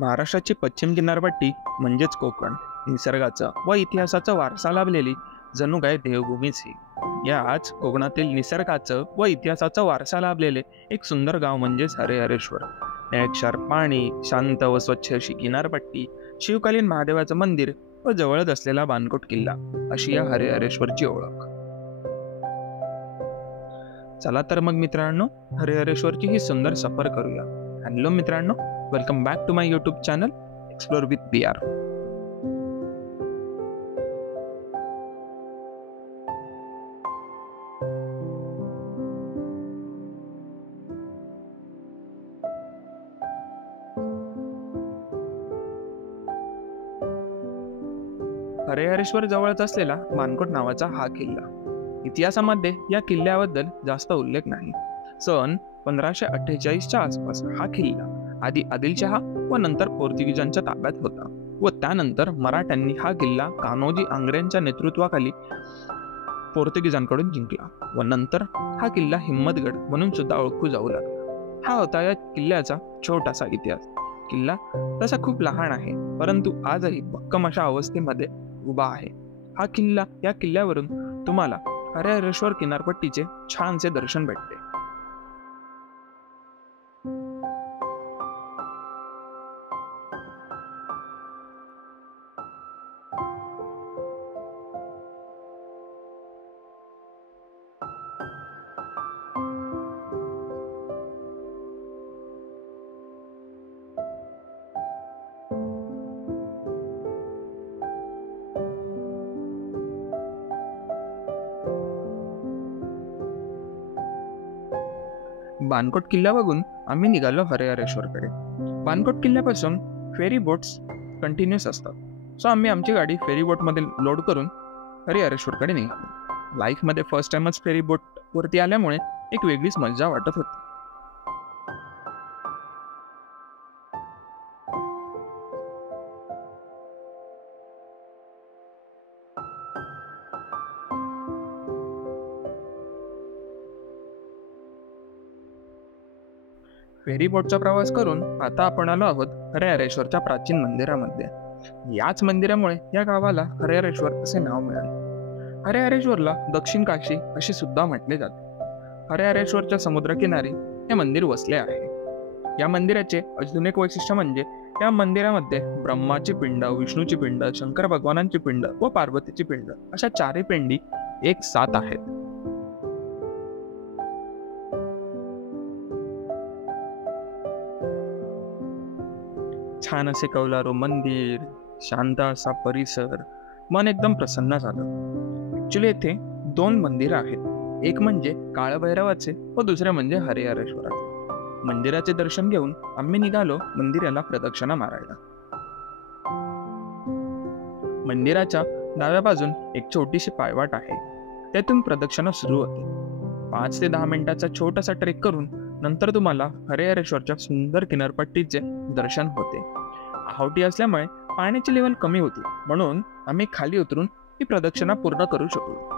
महाराष्ट्राची पश्चिम किनारपट्टी म्हणजेच कोकण निसर्गाचा व इतिहासाचा वारसा लाभलेली जणू काय देवभूमीच ही. याच कोकणातील निसर्गाचं व इतिहासाचा वारसा लाभलेले एक सुंदर गाव म्हणजेच हरिहरेश्वर. निळक्षर पाणी, शांत व स्वच्छ अशी किनारपट्टी, शिवकालीन महादेवाचं मंदिर व जवळच असलेला बाणकोट किल्ला अशी या हरिहरेश्वरची ओळख. चला तर मग मित्रांनो, हरिहरेश्वरची ही सुंदर सफर करूया. हॅलो मित्रांनो, welcome back to my YouTube channel explore with BR. Harihareshwar जवळच असलेला बाणकोट नावाचा हा किल्ला. इतिहासामध्ये या किल्ल्याबद्दल जास्त उल्लेख नाही. सन 1548च्या आसपास हा किल्ला आधी आदिलशहा व नंतर पोर्तुगीजांच्या ताब्यात होता व त्यानंतर मराठ्यांनी हा किल्ला कान्होजी आंग्रेंच्या नेतृत्वाखाली पोर्तुगीजांकडून जिंकला व नंतर हा किल्ला हिम्मतगड म्हणून सुद्धा ओळखू जाऊ लागला. हा होता या किल्ल्याचा छोटासा इतिहास. किल्ला तसा खूप लहान आहे, परंतु आजही भक्कम अशा अवस्थेमध्ये उभा आहे. हा किल्ला या किल्ल्यावरून तुम्हाला हरिहरेश्वर किनारपट्टीचे छानसे दर्शन भेटते. बाणकोट किल्ला बघून आम्ही निघालो हरिहरेश्वरकडे. बाणकोट किल्ल्यापासून फेरी बोट्स कंटिन्युअस असतात. सो आम्ही आमची गाडी फेरी बोटमध्ये लोड करून हरिहरेश्वरकडे निघालो. लाईफमध्ये फर्स्ट टाइमच फेरी बोट वरती आल्यामुळे एक वेगळीच मजा वाटत होती. फेरी बोटचा प्रवास करून आता आपण आलो आहोत हरिहरेश्वरच्या प्राचीन मंदिरामध्ये. याच मंदिरामुळे या गावाला हरिहरेश्वर असे नाव मिळाले. हरिहरेश्वरला दक्षिण काशी असे सुद्धा म्हटले जाते. हरिहरेश्वरच्या समुद्रकिनारी हे मंदिर वसले आहे. या मंदिराचे अजून एक वैशिष्ट्य म्हणजे या मंदिरामध्ये ब्रह्माची पिंड, विष्णूची पिंड, शंकर भगवानांची पिंड व पार्वतीची पिंड अशा चारही पिंडी एक साथ आहेत. छान असे कौलारू मंदिर, शांत असा परिसर, मन एकदम प्रसन्न झालं. ऍक्च्युली येथे दोन मंदिरं आहेत. एक म्हणजे काळभैरवाचे व दुसरे म्हणजे हरिहरेश्वराचे. मंदिराचे दर्शन घेऊन आम्ही निघालो मंदिराला प्रदक्षिणा मारायला. मंदिराच्या डाव्या बाजून एक छोटीशी पायवाट आहे. त्यातून प्रदक्षिणा सुरू होते. 5 ते 10 मिनिटाचा छोटासा ट्रेक करून नंतर तुम्हाला हरिहरेश्वरच्या सुंदर किनारपट्टीचे दर्शन होते. आहोटी असल्यामुळे पाण्याची लेवल कमी होती, म्हणून आम्ही खाली उतरून ही प्रदक्षिणा पूर्ण करू शकलो.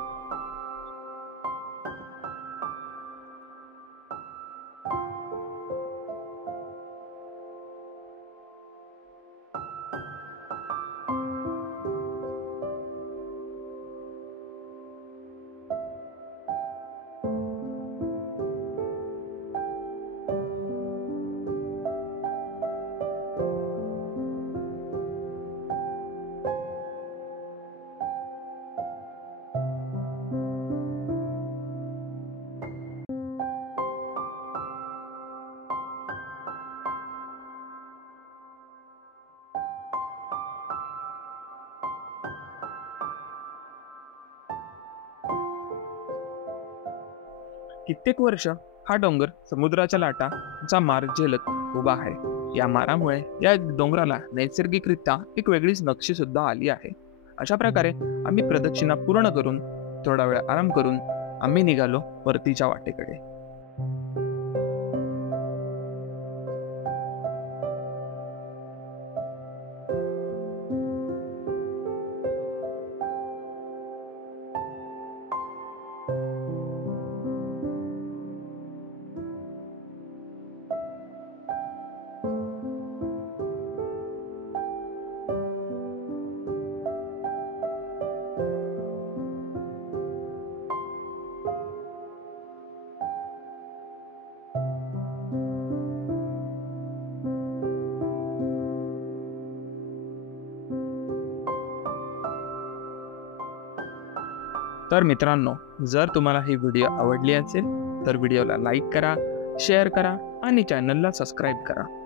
कित्येक वर्ष हा डोंगर समुद्राच्या लाटांचा मार झेलत उभा आहे. या मारामुळे या डोंगराला नैसर्गिकरित्या एक वेगळीच नक्षी सुद्धा आली आहे. अशा प्रकारे आम्ही प्रदक्षिणा पूर्ण करून थोडा वेळ आराम करून आम्ही निघालो परतीच्या वाटेकडे. तर मित्रांनो, जर तुम्हाला ही व्हिडिओ आवडली असेल तर व्हिडिओला लाईक करा, शेअर करा आणि चॅनलला सबस्क्राईब करा.